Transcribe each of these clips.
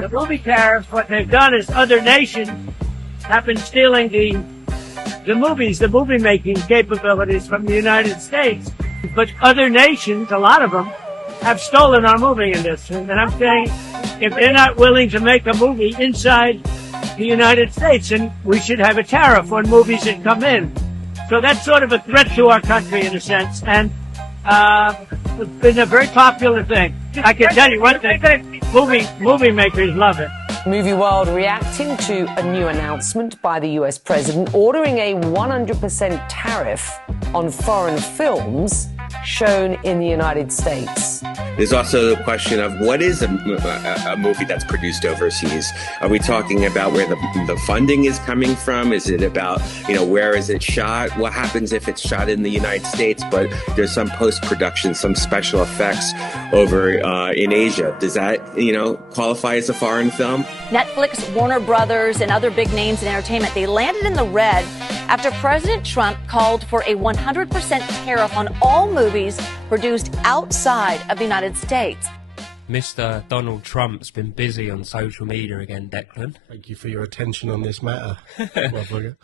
The movie tariffs, what they've done is other nations have been stealing the movies, the movie-making capabilities from the United States. But other nations, a lot of them, have stolen our movie industry. And I'm saying, if they're not willing to make a movie inside the United States, then we should have a tariff on movies that come in. So that's sort of a threat to our country in a sense. And it's been a very popular thing. I can tell you one thing, movie makers love it. Movie world reacting to a new announcement by the US president ordering a 100% tariff on foreign films shown in the United States. There's also the question of what is a movie that's produced overseas? Are we talking about where the funding is coming from? Is it about, where is it shot? What happens if it's shot in the United States, but there's some post-production, some special effects over in Asia? Does that, qualify as a foreign film? Netflix, Warner Brothers, and other big names in entertainment, they landed in the red after President Trump called for a 100% tariff on all movies produced outside of the United States. Mr. Donald Trump's been busy on social media again, Declan. Thank you for your attention on this matter.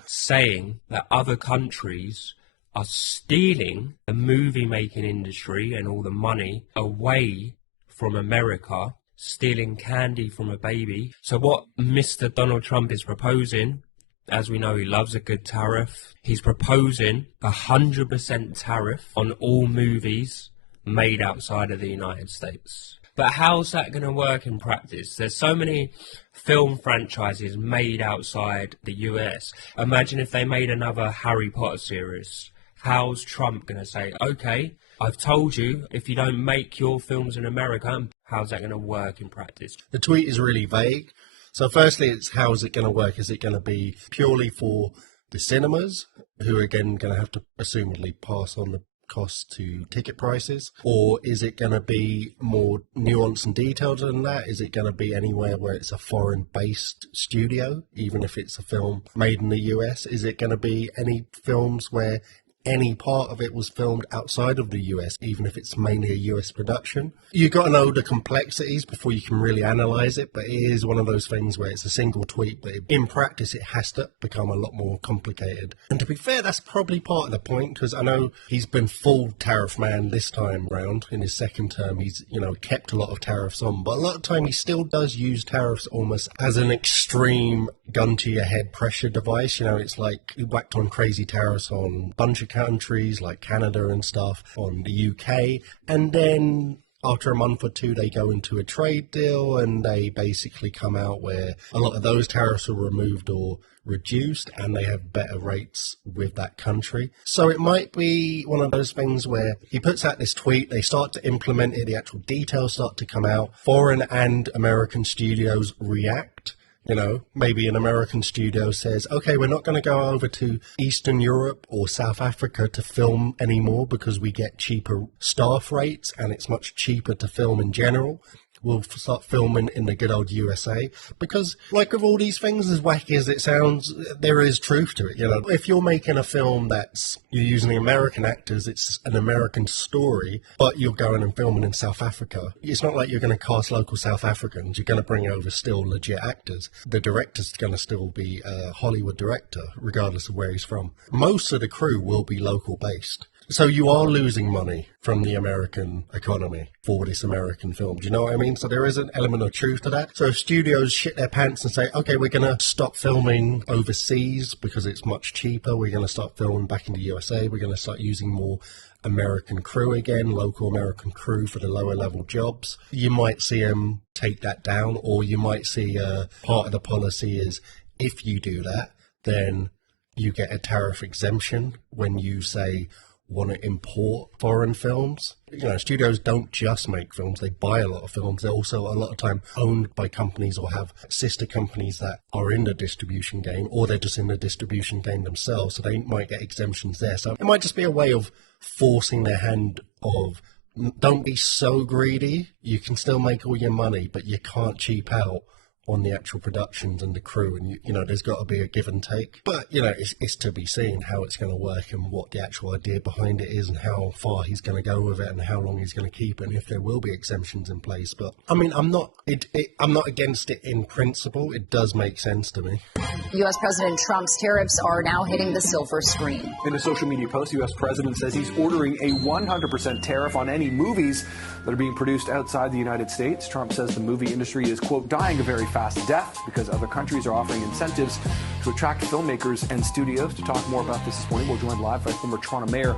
Saying that other countries are stealing the movie-making industry and all the money away from America, stealing candy from a baby. So what Mr. Donald Trump is proposing, as we know, he loves a good tariff. He's proposing 100% tariff on all movies made outside of the United States. But how's that going to work in practice? There's so many film franchises made outside the US. Imagine if they made another Harry Potter series. How's Trump going to say, okay, I've told you, if you don't make your films in America, how's that going to work in practice? The tweet is really vague. So firstly, it's how is it going to work? Is it going to be purely for the cinemas, who are again going to have to assumedly pass on the cost to ticket prices? Or is it going to be more nuanced and detailed than that? Is it going to be anywhere where it's a foreign-based studio, even if it's a film made in the US? Is it going to be any films where any part of it was filmed outside of the US, even if it's mainly a US production? You've got to know the complexities before you can really analyse it, but it is one of those things where it's a single tweet, but in practice it has to become a lot more complicated. And to be fair, that's probably part of the point, because I know he's been full tariff man this time round. In his second term, he's, kept a lot of tariffs on, but a lot of time he still does use tariffs almost as an extreme gun to your head pressure device. It's like he whacked on crazy tariffs on a bunch of countries like Canada and stuff, on the UK, and then after a month or two they go into a trade deal and they basically come out where a lot of those tariffs are removed or reduced and they have better rates with that country. So it might be one of those things where he puts out this tweet, they start to implement it, the actual details start to come out, foreign and American studios react. Maybe an American studio says, okay, we're not going to go over to Eastern Europe or South Africa to film anymore because we get cheaper staff rates and it's much cheaper to film in general. We'll start filming in the good old USA. Because, like with all these things, as wacky as it sounds, there is truth to it. If you're making a film you're using American actors, it's an American story, but you're going and filming in South Africa, it's not like you're going to cast local South Africans. You're going to bring over still legit actors. The director's going to still be a Hollywood director, regardless of where he's from. Most of the crew will be local based. So you are losing money from the American economy for this American film. Do you know what I mean? So there is an element of truth to that. So if studios shit their pants and say, okay, we're going to stop filming overseas because it's much cheaper. We're going to start filming back in the USA. We're going to start using more American crew again, local American crew for the lower level jobs. You might see them take that down, or you might see part of the policy is if you do that, then you get a tariff exemption when you say want to import foreign films. Studios don't just make films, they buy a lot of films. They're also a lot of time owned by companies or have sister companies that are in the distribution game, or they're just in the distribution game themselves, so they might get exemptions there. So it might just be a way of forcing their hand of, don't be so greedy, you can still make all your money, but you can't cheap out on the actual productions and the crew, and you know there's got to be a give and take. But you know it's to be seen how it's going to work and what the actual idea behind it is and how far he's going to go with it and how long he's going to keep it and if there will be exemptions in place. But I mean, I'm not against it in principle. It does make sense to me. U.S. President Trump's tariffs are now hitting the silver screen. In a social media post, the U.S. president says he's ordering a 100% tariff on any movies that are being produced outside the United States. Trump says the movie industry is, quote, dying a very fast death because other countries are offering incentives to attract filmmakers and studios. To talk more about this morning, we're joined live by former Toronto Mayor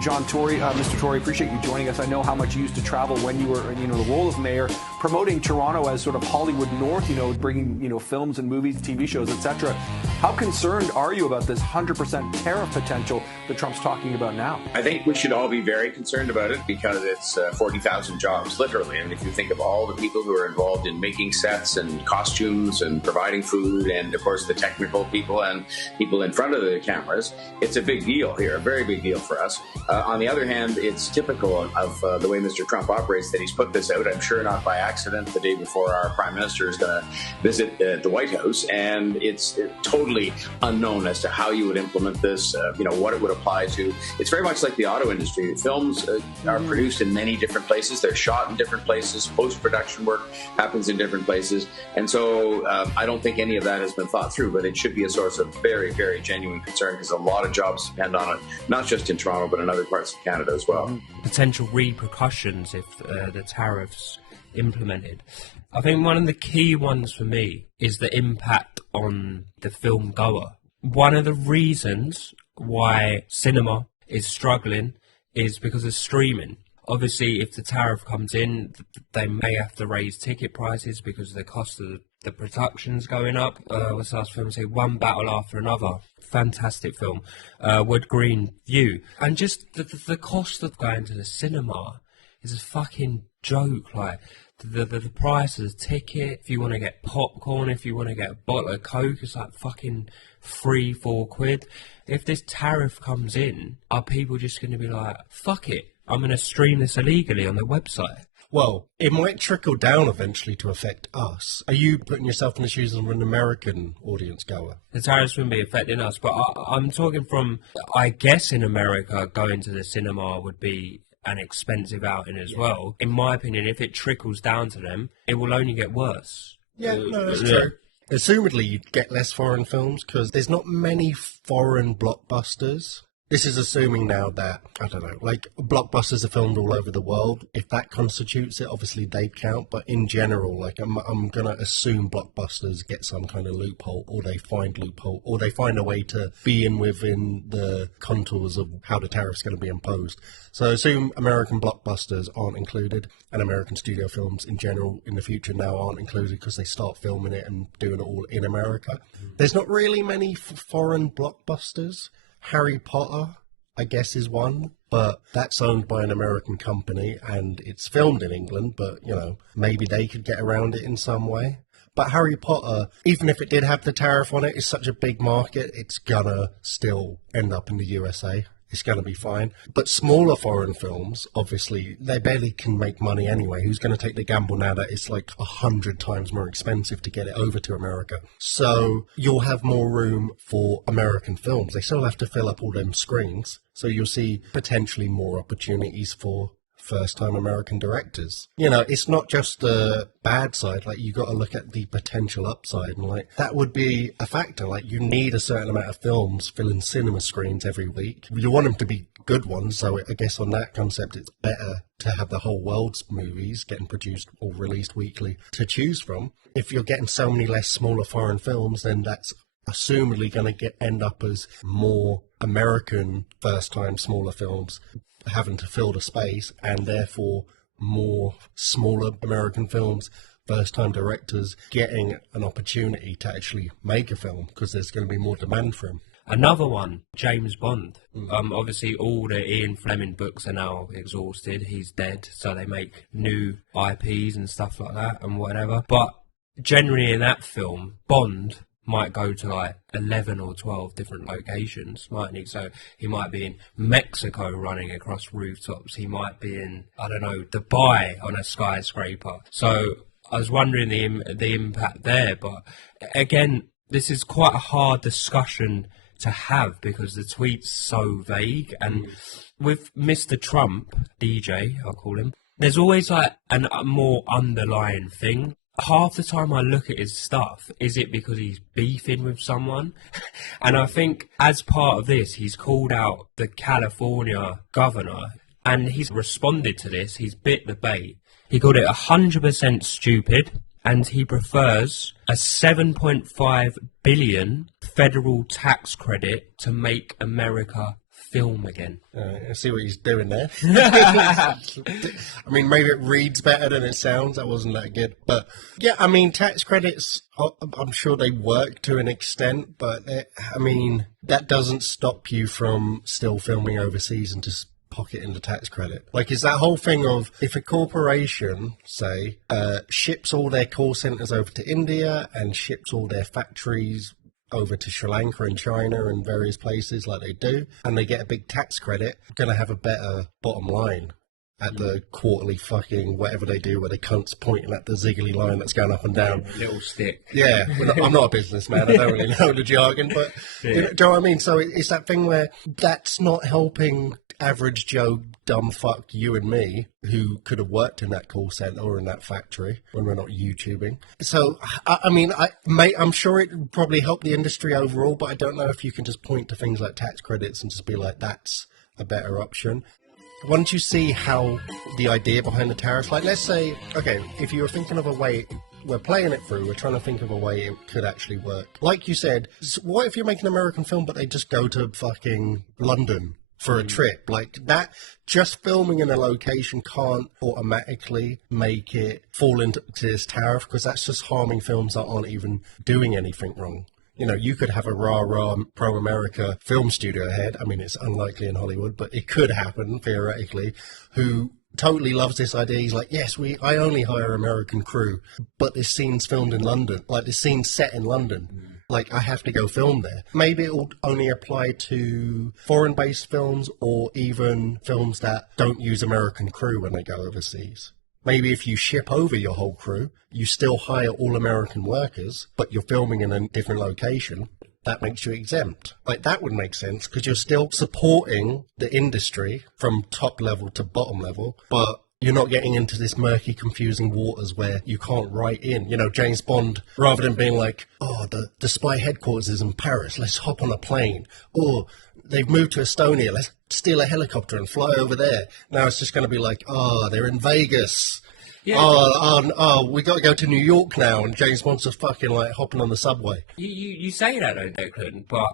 John Tory. Mr. Tory, appreciate you joining us. I know how much you used to travel when you were in, the role of mayor, promoting Toronto as sort of Hollywood North, bringing, films and movies, TV shows, etc. How concerned are you about this 100% tariff potential that Trump's talking about now? I think we should all be very concerned about it because it's 40,000 jobs, literally. I mean, if you think of all the people who are involved in making sets and costumes and providing food and, of course, the technical people and people in front of the cameras, it's a big deal here, a very big deal for us. On the other hand, it's typical of the way Mr. Trump operates that he's put this out, I'm sure not by accident, the day before our prime minister is going to visit the White House, and it's totally unknown as to how you would implement this, what it would apply to. It's very much like the auto industry. Films are produced in many different places. They're shot in different places. Post-production work happens in different places. And so I don't think any of that has been thought through, but it should be a source of very, very genuine concern because a lot of jobs depend on it, not just in Toronto, but in other parts of Canada as well. Potential repercussions if the tariffs implemented. I think one of the key ones for me is the impact on the film goer. One of the reasons why cinema is struggling is because of streaming. Obviously, if the tariff comes in, they may have to raise ticket prices because the cost of the production's going up. What's the last film? Say One Battle After Another. Fantastic film. Wood Green View. And just the cost of going to the cinema is a fucking joke. Like, the price of the ticket, if you want to get popcorn, if you want to get a bottle of Coke, it's like fucking £3-4. If this tariff comes in, are people just going to be like, fuck it, I'm going to stream this illegally on the website? Well, it might trickle down eventually to affect us. Are you putting yourself in the shoes of an American audience goer? The tariffs wouldn't be affecting us, but I'm talking from, I guess in America, going to the cinema would be an expensive outing as well. In my opinion, if it trickles down to them, it will only get worse. Yeah, no, that's true. Assumedly, you'd get less foreign films because there's not many foreign blockbusters. This is assuming now that, I don't know, like blockbusters are filmed all over the world. If that constitutes it, obviously they'd count. But in general, like I'm going to assume blockbusters get some kind of loophole or they find a way to be within the contours of how the tariff's going to be imposed. So assume American blockbusters aren't included and American studio films in general in the future now aren't included because they start filming it and doing it all in America. There's not really many foreign blockbusters. Harry Potter, I guess, is one, but that's owned by an American company and it's filmed in England, but, maybe they could get around it in some way. But Harry Potter, even if it did have the tariff on it, is such a big market, it's gonna still end up in the USA. It's going to be fine. But smaller foreign films, obviously, they barely can make money anyway. Who's going to take the gamble now that it's like 100 times more expensive to get it over to America? So you'll have more room for American films. They still have to fill up all them screens. So you'll see potentially more opportunities for first-time American directors. It's not just the bad side. Like, you got to look at the potential upside, and like that would be a factor. Like, you need a certain amount of films filling cinema screens every week. You want them to be good ones, so I guess on that concept, it's better to have the whole world's movies getting produced or released weekly to choose from. If you're getting so many less smaller foreign films, then that's assumedly going to end up as more American first-time smaller films having to fill the space, and therefore more smaller American films, first-time directors getting an opportunity to actually make a film because there's going to be more demand for them. Another one, James Bond. Obviously, all the Ian Fleming books are now exhausted. He's dead, so they make new IPs and stuff like that and whatever. But generally in that film, Bond might go to like 11 or 12 different locations, mightn't he? So he might be in Mexico running across rooftops. He might be in, I don't know, Dubai on a skyscraper. So I was wondering the impact there, but again, this is quite a hard discussion to have because the tweet's so vague. And with Mr. Trump, DJ, I'll call him, there's always like a more underlying thing. Half the time I look at his stuff, is it because he's beefing with someone? And I think as part of this, he's called out the California governor, and he's responded to this. He's bit the bait. He called it 100% stupid, and he prefers a $7.5 billion federal tax credit to make America film again. I see what he's doing there. I mean, maybe it reads better than it sounds. That wasn't that good. But yeah, I mean, tax credits, I'm sure they work to an extent, but I mean, that doesn't stop you from still filming overseas and just pocketing the tax credit. Like, is that whole thing of if a corporation, say, ships all their call centers over to India and ships all their factories over to Sri Lanka and China and various places like they do, and they get a big tax credit, going to have a better bottom line at the quarterly fucking whatever they do where the cunt's pointing at the ziggly line that's going up and down. Little stick. Yeah, I'm not a businessman, I don't really know the jargon, but you know, do you know what I mean? So it's that thing where that's not helping average Joe dumb fuck you and me who could have worked in that call centre or in that factory when we're not YouTubing. So, I mean, I'm sure it would probably help the industry overall, but I don't know if you can just point to things like tax credits and just be like, that's a better option. Once you see how the idea behind the tariffs, like let's say, okay, if you were thinking of a way, we're playing it through, we're trying to think of a way it could actually work. Like you said, what if you're making an American film but they just go to fucking London for a trip? Like that, just filming in a location can't automatically make it fall into this tariff, because that's just harming films that aren't even doing anything wrong. You know, you could have a rah-rah pro-America film studio head, I mean, it's unlikely in Hollywood, but it could happen, theoretically, who totally loves this idea. He's like, yes, I only hire American crew, but this scene's filmed in London. Like, this scene's set in London. Like, I have to go film there. Maybe it'll only apply to foreign-based films or even films that don't use American crew when they go overseas. Maybe if you ship over your whole crew, you still hire all American workers, but you're filming in a different location, that makes you exempt. Like, that would make sense, because you're still supporting the industry from top level to bottom level, but you're not getting into this murky, confusing waters where you can't write in. You know, James Bond, rather than being like, oh, the spy headquarters is in Paris, let's hop on a plane. Or they've moved to Estonia, let's steal a helicopter and fly over there. Now it's just going to be like, oh, they're in Vegas. Yeah, oh, we got to go to New York now, and James Bond's just fucking like hopping on the subway. You say that though, Declan, but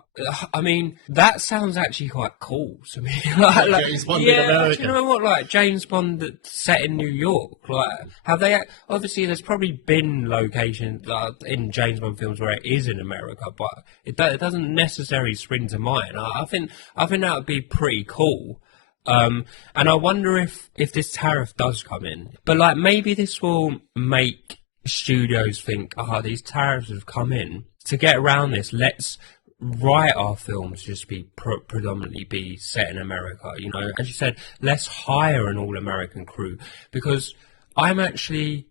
I mean that sounds actually quite cool to me. like, James Bond in America. You know what? Like James Bond set in New York. Like, have they? Obviously, there's probably been locations in James Bond films where it is in America, but it doesn't necessarily spring to mind. I think that would be pretty cool. And I wonder if this tariff does come in, but like maybe this will make studios think, these tariffs have come in. To get around this, let's write our films just be predominantly be set in America. You know, as you said, let's hire an all-American crew, because I'm actually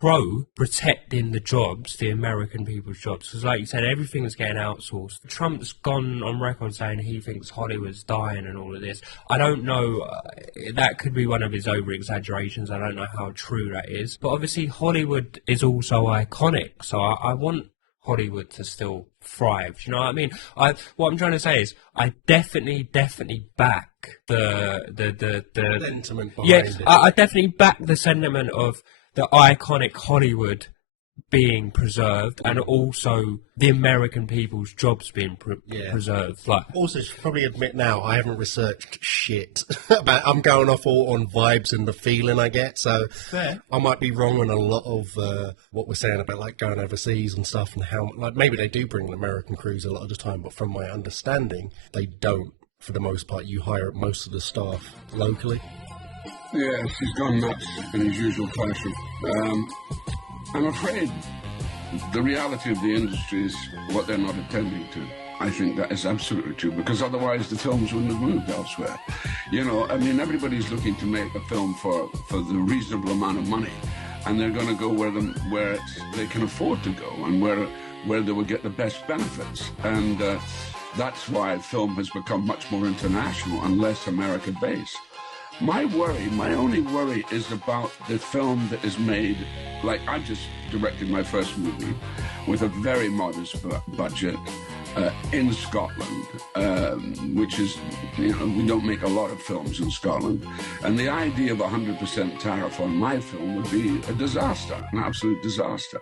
pro protecting the jobs, the American people's jobs, because like you said, everything's getting outsourced. Trump's gone on record saying he thinks Hollywood's dying and all of this. I don't know, that could be one of his over exaggerations. I don't know how true that is, but obviously Hollywood is also iconic, so I want Hollywood to still thrive. Do you know what I mean? What I'm trying to say is I definitely back the sentiment behind it. I definitely back the sentiment of the iconic Hollywood being preserved, and also the American people's jobs being preserved. Like, also, should probably admit now, I haven't researched shit about. I'm going off all on vibes and the feeling I get. So fair. I might be wrong on a lot of what we're saying about like going overseas and stuff, and how like maybe they do bring an American crews a lot of the time, but from my understanding, they don't. For the most part, you hire most of the staff locally. Yes, he's gone nuts in his usual fashion. I'm afraid the reality of the industry is what they're not attending to. I think that is absolutely true, because otherwise the films wouldn't have moved elsewhere. You know, I mean, everybody's looking to make a film for the reasonable amount of money. and they're going to go where they can afford to go and where they will get the best benefits. And that's why film has become much more international and less American-based. My only worry is about the film that is made, like I just directed my first movie with a very modest budget in Scotland, which is, we don't make a lot of films in Scotland. And the idea of 100% tariff on my film would be a disaster, an absolute disaster.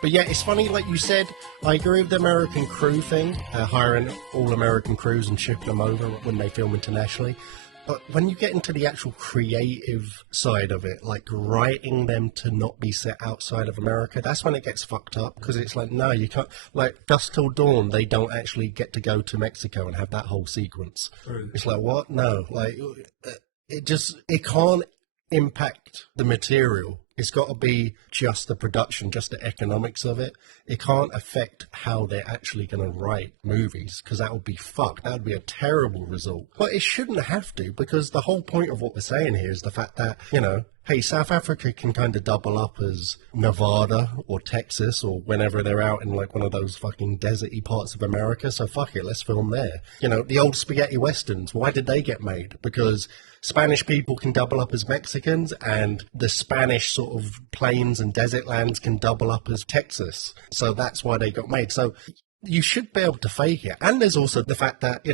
But yeah, it's funny, like you said, I agree with the American crew thing, hiring all American crews and shipping them over when they film internationally. But when you get into the actual creative side of it, like writing them to not be set outside of America, that's when it gets fucked up. Because it's like, no, you can't, like Dusk Till Dawn, they don't actually get to go to Mexico and have that whole sequence. True. It's like, what? No, like, it can't impact the material. It's got to be just the production, just the economics of it. It can't affect how they're actually going to write movies, because that would be fucked. That would be a terrible result. But it shouldn't have to, because the whole point of what we're saying here is the fact that, hey, South Africa can kind of double up as Nevada or Texas or whenever they're out in like one of those fucking deserty parts of America. So fuck it, let's film there. The old spaghetti westerns, why did they get made? Because Spanish people can double up as Mexicans, and the Spanish sort of plains and desert lands can double up as Texas. So that's why they got made. So you should be able to fake it. And there's also the fact that,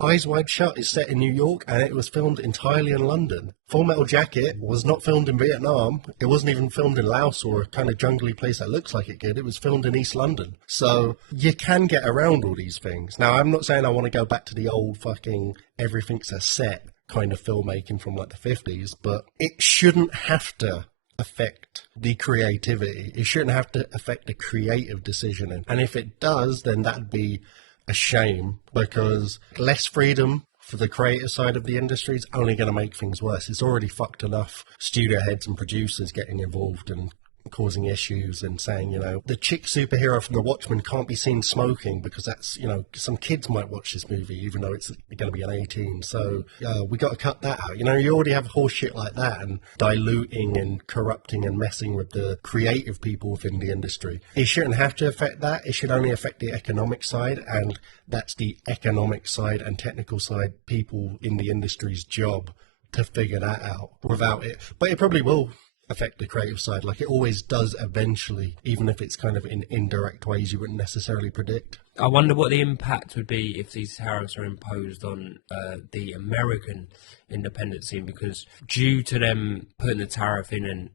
Eyes Wide Shut is set in New York, and it was filmed entirely in London. Full Metal Jacket was not filmed in Vietnam. It wasn't even filmed in Laos or a kind of jungly place that looks like it could. It was filmed in East London. So you can get around all these things. Now, I'm not saying I want to go back to the old fucking everything's a set kind of filmmaking from like the 50s, but it shouldn't have to affect the creativity. It shouldn't have to affect the creative decisioning. And if it does, then that'd be a shame, because less freedom for the creative side of the industry is only going to make things worse. It's already fucked enough studio heads and producers getting involved and causing issues and saying, the chick superhero from The Watchmen can't be seen smoking because that's, some kids might watch this movie even though it's going to be an 18. So we got to cut that out. You already have horse shit like that and diluting and corrupting and messing with the creative people within the industry. It shouldn't have to affect that. It should only affect the economic side, and that's the economic side and technical side people in the industry's job to figure that out without it. But it probably will affect the creative side, like it always does eventually, even if it's kind of in indirect ways you wouldn't necessarily predict. I wonder what the impact would be if these tariffs are imposed on the American independent scene, because due to them putting the tariff in and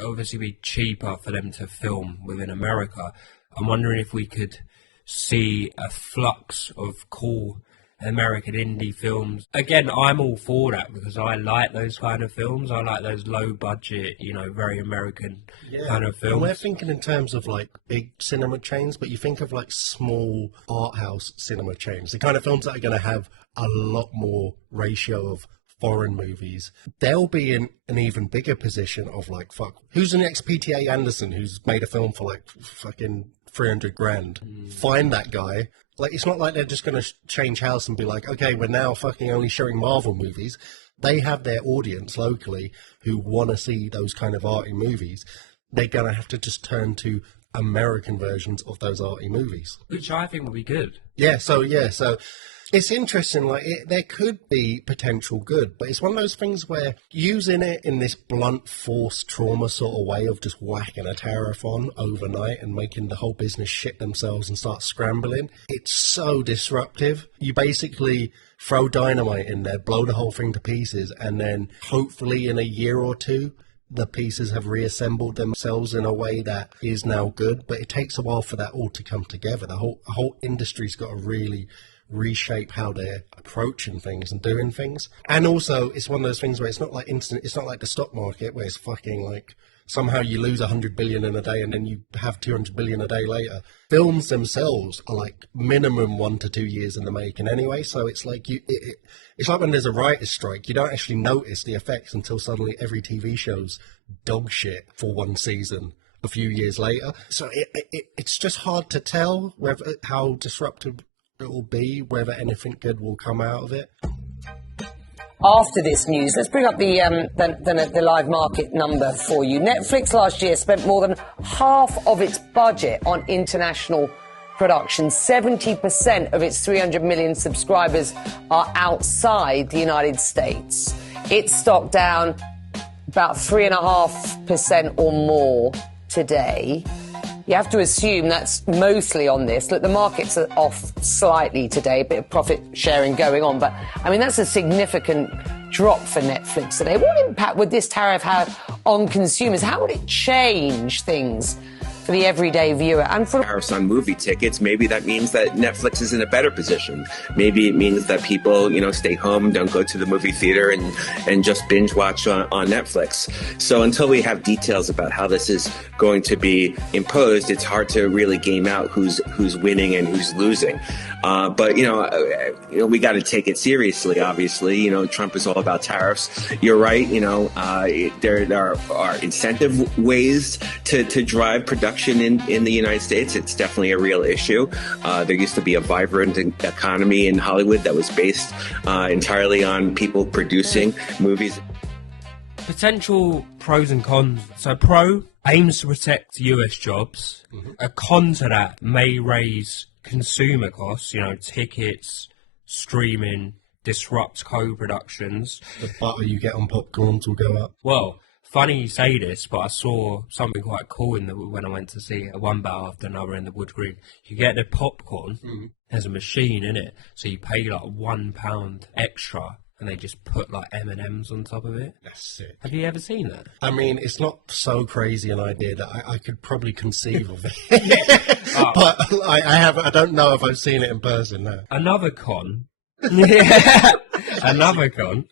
obviously be cheaper for them to film within America, I'm wondering if we could see a flux of cool American indie films. Again, I'm all for that because I like those kind of films. I like those low budget, very American kind of films. And we're thinking in terms of like big cinema chains, but you think of like small art house cinema chains, the kind of films that are going to have a lot more ratio of foreign movies. They'll be in an even bigger position of like, fuck, who's the next PTA Anderson who's made a film for like fucking 300 grand? Find that guy. Like, it's not like they're just going to change house and be like, okay, we're now fucking only showing Marvel movies. They have their audience locally who want to see those kind of arty movies. They're going to have to just turn to American versions of those arty movies. Which I think will be good. So it's interesting, like, there could be potential good, but it's one of those things where using it in this blunt force trauma sort of way of just whacking a tariff on overnight and making the whole business shit themselves and start scrambling, it's so disruptive. You basically throw dynamite in there, blow the whole thing to pieces, and then hopefully in a year or two, the pieces have reassembled themselves in a way that is now good, but it takes a while for that all to come together. The whole industry's got to really reshape how they're approaching things and doing things. And also, it's one of those things where it's not like instant, it's not like the stock market where it's fucking like somehow you lose 100 billion in a day and then you have 200 billion a day later. Films themselves are like minimum 1 to 2 years in the making anyway, so it's like it's like when there's a writer's strike, you don't actually notice the effects until suddenly every TV show's dog shit for one season a few years later. So it's just hard to tell how disruptive it will be, whether anything good will come out of it. after this news. Let's bring up the live market number for you. Netflix last year spent more than half of its budget on international production. 70% of its 300 million subscribers are outside the United States. Its stock down about 3.5% or more today. You have to assume that's mostly on this. Look, the markets are off slightly today, a bit of profit sharing going on, but I mean, that's a significant drop for Netflix today. What impact would this tariff have on consumers? How would it change things for the everyday viewer? And for tariffs on movie tickets, maybe that means that Netflix is in a better position. Maybe it means that people, stay home, don't go to the movie theater and just binge watch on Netflix. So until we have details about how this is going to be imposed, it's hard to really game out who's winning and who's losing. But we got to take it seriously. Obviously, Trump is all about tariffs. You're right. There are incentive ways to drive production in the United States. It's definitely a real issue. There used to be a vibrant economy in Hollywood that was based entirely on people producing movies. Potential pros and cons. So pro aims to protect US jobs. Mm-hmm. A con to that may raise consumer costs, tickets, streaming, disrupt co-productions. The butter you get on popcorns will go up. Well, funny you say this, but I saw something quite cool when I went to see one bar after another in the Wood Green. You get the popcorn, there's a machine in it, so you pay like £1 extra, and they just put like M&Ms on top of it. That's sick. Have you ever seen that? I mean, it's not so crazy an idea that I could probably conceive of it. But I don't know if I've seen it in person, no. Another con. Another con.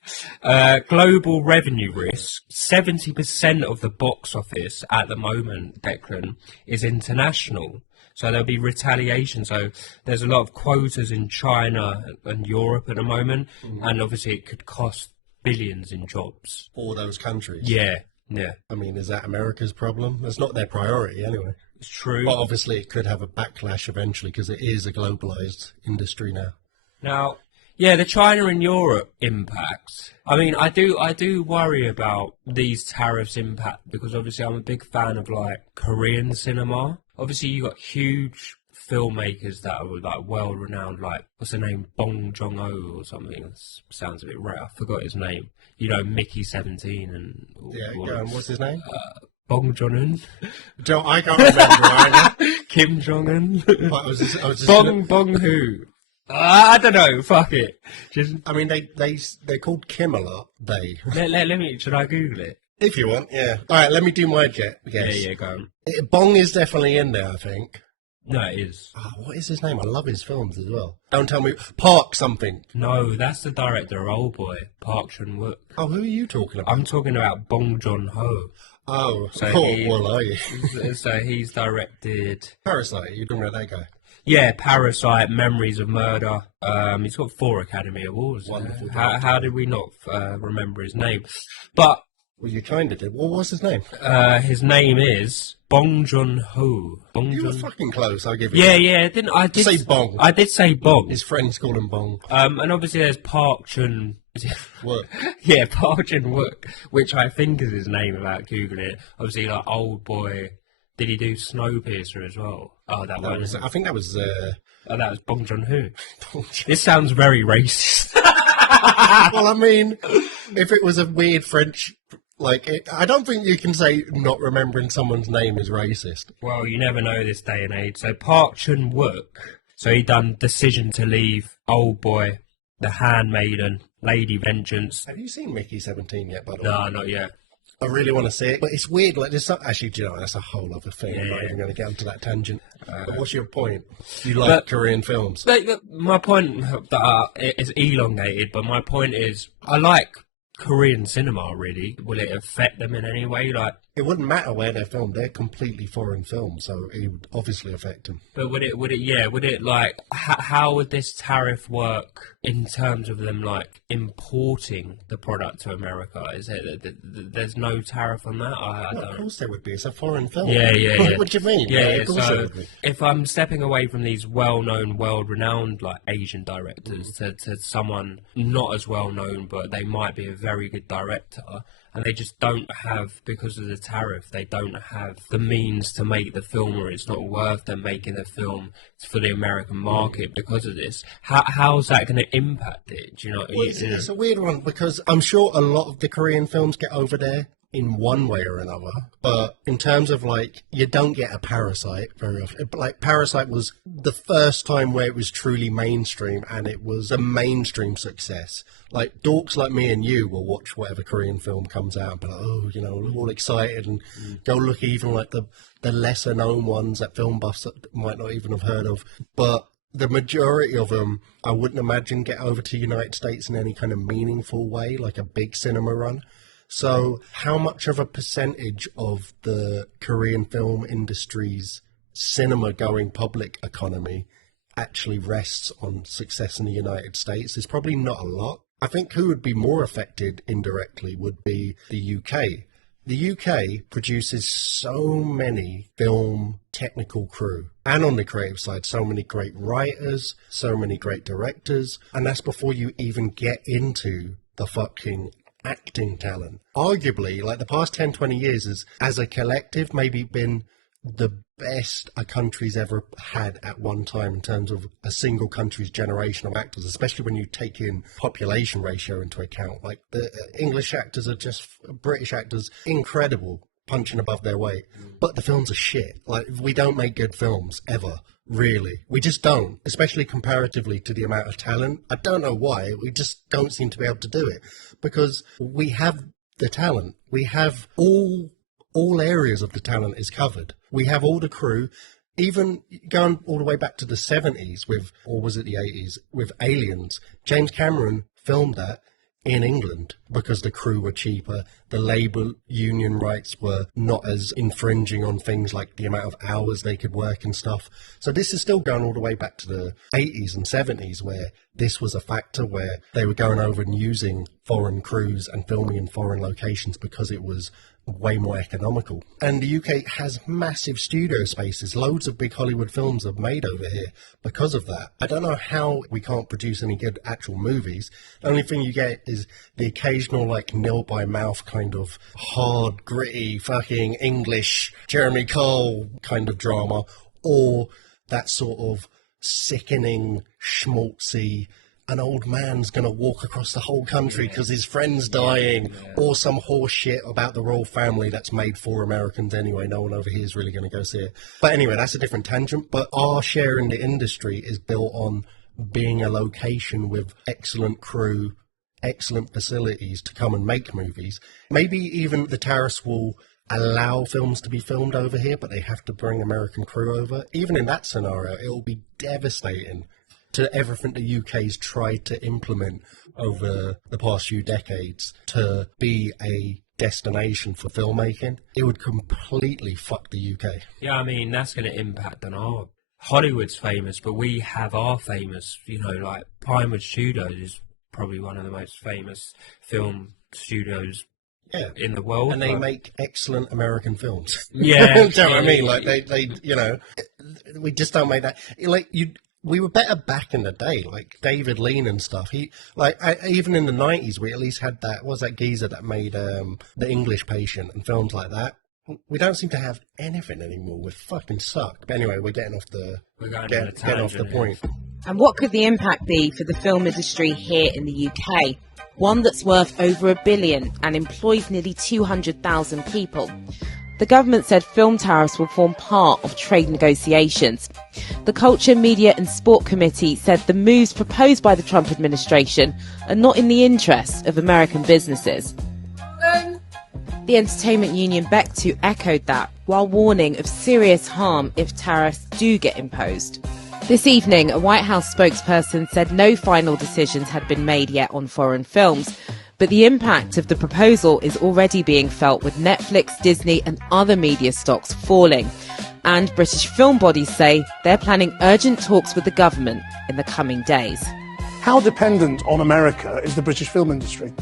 Global revenue risk. 70% of the box office at the moment, Declan, is international. So there'll be retaliation. So there's a lot of quotas in China and Europe at the moment. Mm-hmm. And obviously it could cost billions in jobs. For those countries? Yeah. I mean, is that America's problem? That's not their priority anyway. It's true. But obviously it could have a backlash eventually because it is a globalized industry now. Now, yeah, the China and Europe impacts. I mean, I do worry about these tariffs impact because obviously I'm a big fan of like Korean cinema. Obviously, you got huge filmmakers that are like well renowned, like what's the name, Bong Joon-ho or something. That sounds a bit rare. I forgot his name. Mickey 17 and what's his name? Bong Joon-un. I can't remember either. Kim Jong-un. Bong who? I don't know. Fuck it. I mean, they're called Kim a lot. Let me. Should I Google it? If you want, yeah. All right, let me do my guess. Yeah, go on. Bong is definitely in there, I think. No, it is. Oh, what is his name? I love his films as well. Don't tell me. Park something. No, that's the director of Old Boy, Park Chan-wook. Oh, who are you talking about? I'm talking about Bong Joon-ho. Oh, well, are you? So he's directed... Parasite, you're talking about that guy? Yeah, Parasite, Memories of Murder. He's got 4 Academy Awards. Wonderful. How did we not remember his name? But... Well, you kind of did. Well, what's his name? His name is Bong Joon-ho. You were fucking close, I'll give you that. Yeah, I did say Bong. I did say Bong. His friends call him Bong. And obviously there's Park Chan-wook. Yeah, Park Chan-wook, which I think is his name without Googling it. Obviously, like, Old Boy. Did he do Snowpiercer as well? Oh, that was. I think that was... Oh, that was Bong Joon-ho. This sounds very racist. Well, I mean, if it was a weird French... I don't think you can say not remembering someone's name is racist. Well, you never know this day and age. So Park Chan-wook, so he done Decision to Leave, Old Boy, The Handmaiden, Lady Vengeance. Have you seen Mickey 17 yet, by the way? No, not yet. I really want to see it, but it's weird. Actually, do you know, that's a whole other thing. Yeah, I'm not even going to get onto that tangent. But what's your point? You like Korean films? My point is elongated, but my point is I like Korean cinema, really. Will it affect them in any way? it wouldn't matter where they're filmed. They're completely foreign films, so it would obviously affect them. But would it like, how would this tariff work in terms of them like importing the product to America? Is it there's no tariff on that? I don't. Of course there would be. It's a foreign film. Yeah. What do you mean? Yeah. Of course there So would be. if I'm stepping away from these well-known, world-renowned like Asian directors to someone not as well-known, but they might be a very good director, and they just don't have, because of the tariff, they don't have the means to make the film, or it's not worth them making the film for the American market because of this. How's that going to impact it? Do you know? Well, it's a weird one, because I'm sure a lot of the Korean films get over there in one way or another, but in terms of like, you don't get a Parasite very often. Like, Parasite was the first time where it was truly mainstream, and it was a mainstream success. Like, dorks like me and you will watch whatever Korean film comes out and be like, oh, you know, all excited, and go look even like the lesser known ones that film buffs might not even have heard of. But the majority of them, I wouldn't imagine, get over to the United States in any kind of meaningful way, like a big cinema run. So how much of a percentage of the Korean film industry's cinema-going public economy actually rests on success in the United States? There's probably not a lot. I think who would be more affected indirectly would be the UK. The UK produces so many film technical crew, and on the creative side, so many great writers, so many great directors, and that's before you even get into the fucking acting talent. Arguably, like, the past 10-20 years has, as a collective, maybe been the best a country's ever had at one time in terms of a single country's generation of actors, especially when you take in population ratio into account. Like, the English actors are just, British actors, incredible, punching above their weight. But the films are shit. Like, we don't make good films, ever. Really. We just don't, especially comparatively to the amount of talent. I don't know why. We just don't seem to be able to do it, because we have the talent. We have all areas of the talent is covered. We have all the crew, even going all the way back to the 70s with, or was it the 80s, with Aliens. James Cameron filmed that in England because the crew were cheaper, the labour union rights were not as infringing on things like the amount of hours they could work and stuff. So this is still going all the way back to the 80s and 70s, where this was a factor, where they were going over and using foreign crews and filming in foreign locations because it was way more economical. And the UK has massive studio spaces. Loads of big Hollywood films are made over here because of that. I don't know how we can't produce any good actual movies. The only thing you get is the occasional, like, nil by mouth kind of hard, gritty, fucking English Jeremy Cole kind of drama, or that sort of sickening, schmaltzy, an old man's going to walk across the whole country because his friend's dying, or some horse shit about the royal family that's made for Americans anyway. No one over here is really going to go see it. But anyway, that's a different tangent. But our share in the industry is built on being a location with excellent crew, excellent facilities to come and make movies. Maybe even the tariffs will allow films to be filmed over here, but they have to bring American crew over. Even in that scenario, it will be devastating to everything the UK's tried to implement over the past few decades to be a destination for filmmaking. It would completely fuck the UK. Yeah, I mean, that's going to impact on our... Hollywood's famous, but we have our famous, you know, like Pinewood Studios is probably one of the most famous film studios in the world. And they make excellent American films. Yeah. Do you know what I mean? Like, they, you know, we just don't make that. Like, we were better back in the day, like David Lean and stuff. He, like, even in the 90s, we at least had that, what was that geezer that made The English Patient and films like that. We don't seem to have anything anymore. We fucking suck. But anyway, we're getting off the point. And what could the impact be for the film industry here in the UK? One that's worth over $1 billion and employs nearly 200,000 people. The government said film tariffs will form part of trade negotiations. The Culture, Media and Sport Committee said the moves proposed by the Trump administration are not in the interest of American businesses. The entertainment union BECTU echoed that, while warning of serious harm if tariffs do get imposed. This evening, a White House spokesperson said no final decisions had been made yet on foreign films, But the impact of the proposal is already being felt, with Netflix, Disney and other media stocks falling. And British film bodies say they're planning urgent talks with the government in the coming days. How dependent on America is the British film industry?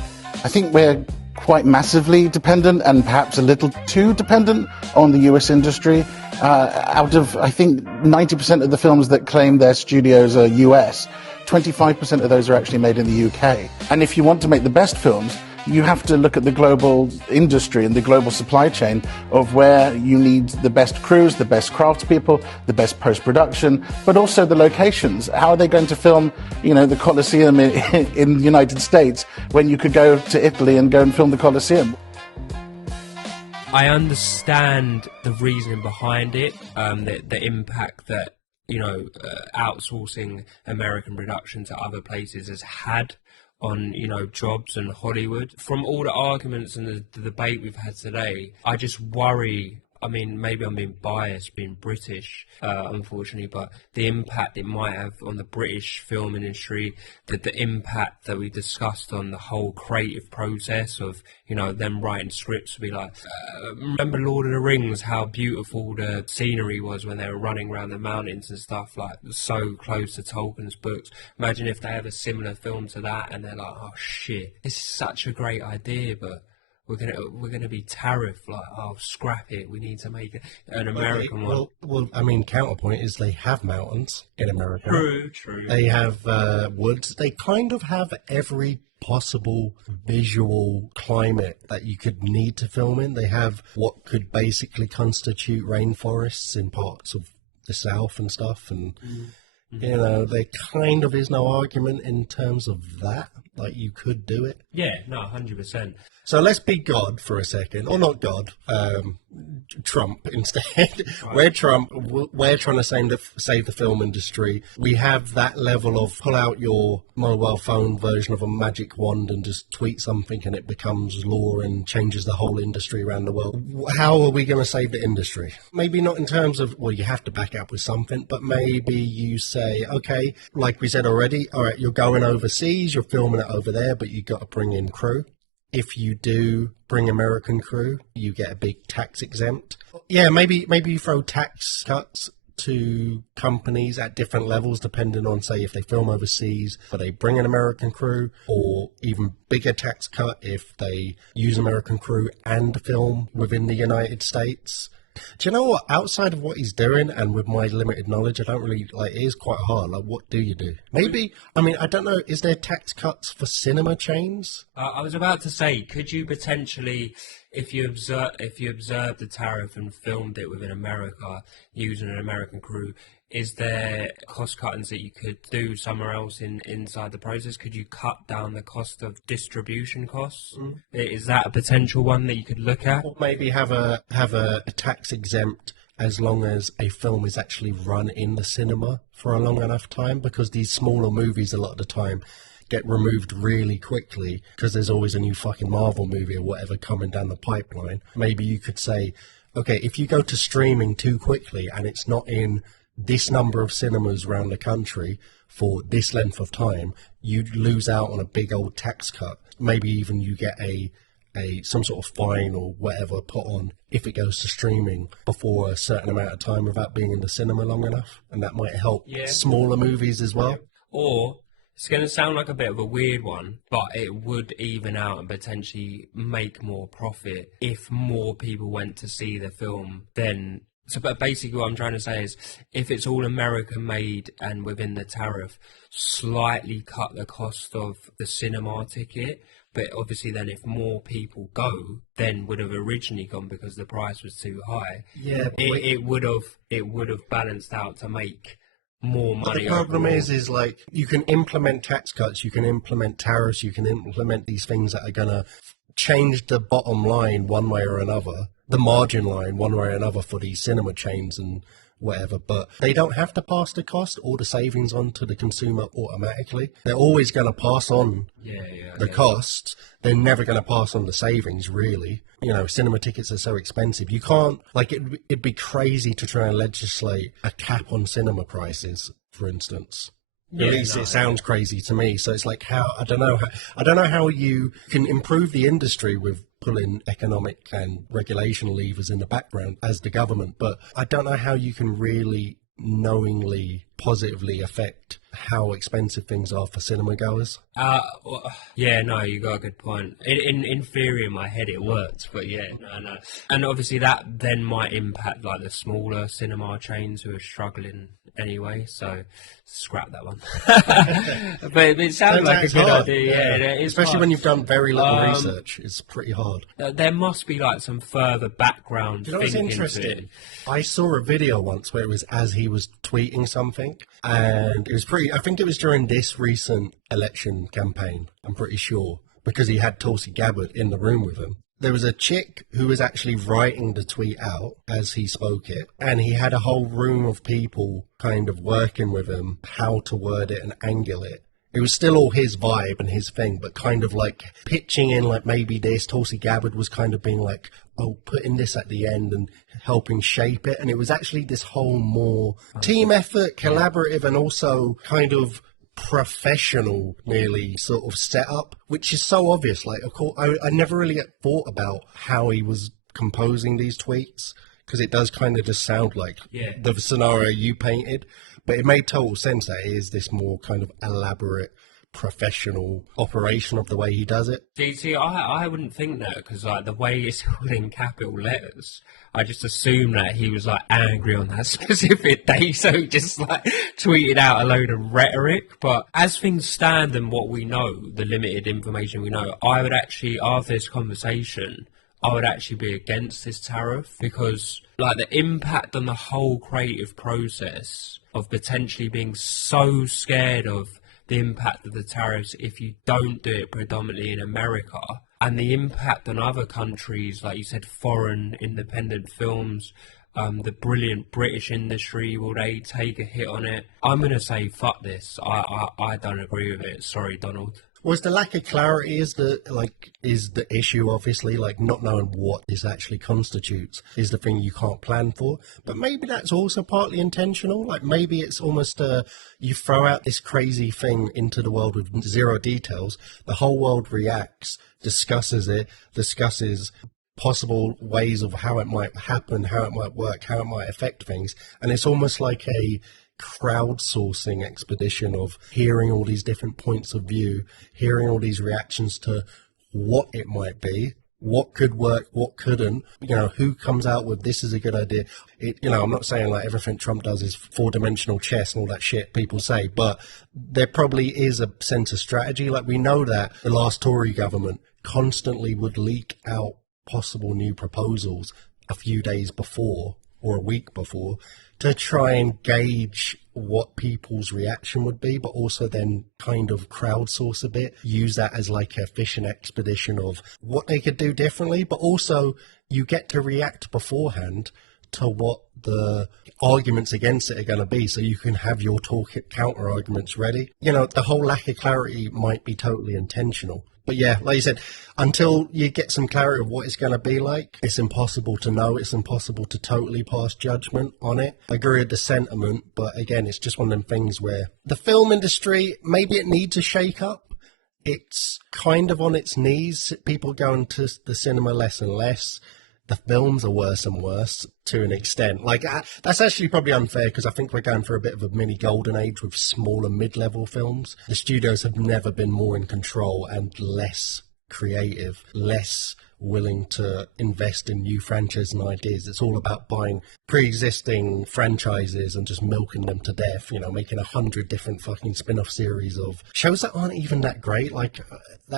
I think we're quite massively dependent, and perhaps a little too dependent on the US industry. Out of, I think, 90% of the films that claim their studios are US, 25% of those are actually made in the UK. And if you want to make the best films, you have to look at the global industry and the global supply chain of where you need the best crews, the best craftspeople, the best post-production, but also the locations. How are they going to film, the Colosseum in the United States when you could go to Italy and go and film the Colosseum? I understand the reasoning behind it, the impact that, outsourcing American production to other places has had on, jobs and Hollywood. From all the arguments and the debate we've had today, I just worry, maybe I'm being biased, being British, unfortunately, but the impact it might have on the British film industry, the impact that we discussed on the whole creative process of, them writing scripts would be like, remember Lord of the Rings, how beautiful the scenery was when they were running around the mountains and stuff, like so close to Tolkien's books. Imagine if they have a similar film to that and they're like, oh shit, this is such a great idea, but we're gonna be tariff, like, oh, scrap it, we need to make an American one. Well, counterpoint is they have mountains in America. True. They have woods. They kind of have every possible visual climate that you could need to film in. They have what could basically constitute rainforests in parts of the south and stuff, and there kind of is no argument in terms of that. Like, you could do it. Yeah, no, 100%. So let's be God for a second, or not God, Trump instead. We're Trump. We're trying to save the film industry. We have that level of pull out your mobile phone version of a magic wand and just tweet something and it becomes law and changes the whole industry around the world. How are we going to save the industry? Maybe not in terms of, well, you have to back up with something, but maybe you say, okay, like we said already, all right, you're going overseas, you're filming it over there, but you've got to bring in crew. If you do bring American crew, you get a big tax exempt. Yeah, maybe you throw tax cuts to companies at different levels, depending on, say, if they film overseas, but they bring an American crew, or even bigger tax cut if they use American crew and film within the United States. Do you know what? Outside of what he's doing, and with my limited knowledge, I don't really, it is quite hard. Like, what do you do? Maybe, I don't know, is there tax cuts for cinema chains? I was about to say, could you potentially, if you observed the tariff and filmed it within America using an American crew, is there cost cuttings that you could do somewhere else inside the process? Could you cut down the cost of distribution costs? Is that a potential one that you could look at? Or maybe have a tax exempt as long as a film is actually run in the cinema for a long enough time, because these smaller movies a lot of the time get removed really quickly because there's always a new fucking Marvel movie or whatever coming down the pipeline. Maybe you could say, okay, if you go to streaming too quickly and it's not in this number of cinemas around the country for this length of time, you'd lose out on a big old tax cut. Maybe even you get some sort of fine or whatever put on if it goes to streaming before a certain amount of time without being in the cinema long enough, and that might help smaller movies as well. Or it's going to sound like a bit of a weird one, but it would even out and potentially make more profit if more people went to see the film than. So, but basically what I'm trying to say is, if it's all American made and within the tariff, slightly cut the cost of the cinema ticket, but obviously then if more people go, then would have originally gone because the price was too high. Yeah, it would have balanced out to make more money. The problem is like, you can implement tax cuts, you can implement tariffs, you can implement these things that are going to change the bottom line one way or another, the margin line one way or another for these cinema chains and whatever, but they don't have to pass the cost or the savings on to the consumer automatically. They're always going to pass on the costs. They're never going to pass on the savings, really. Cinema tickets are so expensive. You can't, it'd be crazy to try and legislate a cap on cinema prices, for instance. At least it sounds crazy to me. So it's like, I don't know how you can improve the industry with pulling economic and regulation levers in the background as the government, but I don't know how you can really knowingly positively affect how expensive things are for cinema goers. Yeah, no, you got a good point. In theory, in my head, it works, but yeah, no. And obviously that then might impact like the smaller cinema chains who are struggling anyway, so scrap that one. But it sounds like a good idea, yeah. It is especially hard. when you've done very little research. It's pretty hard. There must be like some further background. Do you know what's interesting? I saw a video once where it was as he was tweeting something, and it was I think it was during this recent election campaign, I'm pretty sure, because he had Tulsi Gabbard in the room with him. There was a chick who was actually writing the tweet out as he spoke it, and he had a whole room of people kind of working with him how to word it and angle it. It was still all his vibe and his thing, but kind of like pitching in like maybe this. Tulsi Gabbard was kind of being like, oh, putting this at the end and helping shape it. And it was actually this whole more team effort, collaborative, and also kind of professional nearly sort of setup, which is so obvious. Like, of course, I never really thought about how he was composing these tweets, because it does kind of just sound like the scenario you painted, but it made total sense that it is this more kind of elaborate professional operation of the way he does it. See, I wouldn't think that, because like the way it's all in capital letters, I just assume that he was like angry on that specific day, so he just like tweeted out a load of rhetoric. But as things stand and what we know, the limited information we know, I would actually, after this conversation, I would actually be against this tariff, because like the impact on the whole creative process of potentially being so scared of the impact of the tariffs if you don't do it predominantly in America, and the impact on other countries, like you said, foreign independent films, the brilliant British industry, will they take a hit on it? I'm going to say fuck this. I don't agree with it. Sorry, Donald. Was the lack of clarity is the issue, obviously, like not knowing what this actually constitutes is the thing you can't plan for. But maybe that's also partly intentional. Like maybe it's almost you throw out this crazy thing into the world with zero details. The whole world reacts, discusses possible ways of how it might happen, how it might work, how it might affect things. And it's almost like a crowdsourcing expedition of hearing all these different points of view, hearing all these reactions to what it might be, what could work, what couldn't, who comes out with this is a good idea. I'm not saying like everything Trump does is four-dimensional chess and all that shit people say, but there probably is a sense of strategy. Like we know that the last Tory government constantly would leak out possible new proposals a few days before or a week before to try and gauge what people's reaction would be, but also then kind of crowdsource a bit, use that as like a fishing expedition of what they could do differently, but also you get to react beforehand to what the arguments against it are going to be, so you can have your counter arguments ready. The whole lack of clarity might be totally intentional. But yeah, like you said, until you get some clarity of what it's going to be like, it's impossible to know. It's impossible to totally pass judgment on it. I agree with the sentiment, but again, it's just one of them things where the film industry, maybe it needs a shake-up. It's kind of on its knees. People going to the cinema less and less. The films are worse and worse to an extent. Like, that's actually probably unfair, because I think we're going for a bit of a mini golden age with smaller mid-level films. The studios have never been more in control and less creative, less willing to invest in new franchises and ideas. It's all about buying pre-existing franchises and just milking them to death, making 100 different fucking spin-off series of shows that aren't even that great. Like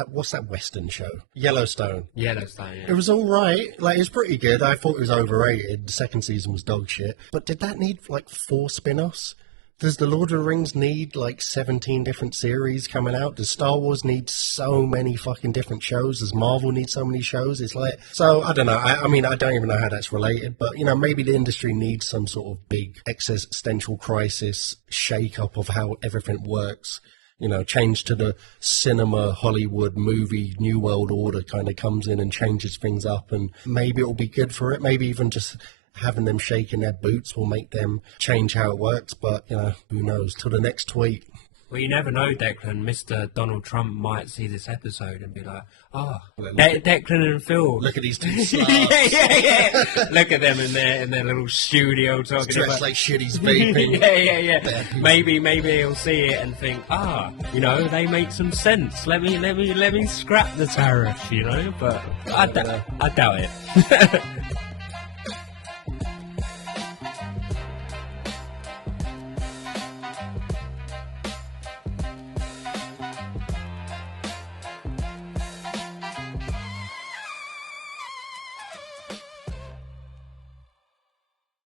what's that Western show? Yellowstone, yeah. It was all right. Like, it was pretty good. I thought it was overrated. The second season was dog shit. But did that need like 4 spin-offs? Does the Lord of the Rings need like 17 different series coming out? Does Star Wars need so many fucking different shows? Does Marvel need so many shows? It's like, so I don't know. I mean, I don't even know how that's related, but maybe the industry needs some sort of big existential crisis shake up of how everything works. Change to the cinema, Hollywood, movie, New World Order kind of comes in and changes things up, and maybe it'll be good for it. Maybe even just having them shaking their boots will make them change how it works, but who knows? Till the next tweet. Well, you never know, Declan. Mr. Donald Trump might see this episode and be like, Declan and Phil. Look at these two slobs. yeah. Look at them in their little studio talking Dressed about... like shit, he's vaping. yeah. Maybe he'll see it and think, they make some sense. Let me scrap the tariff, But I doubt it.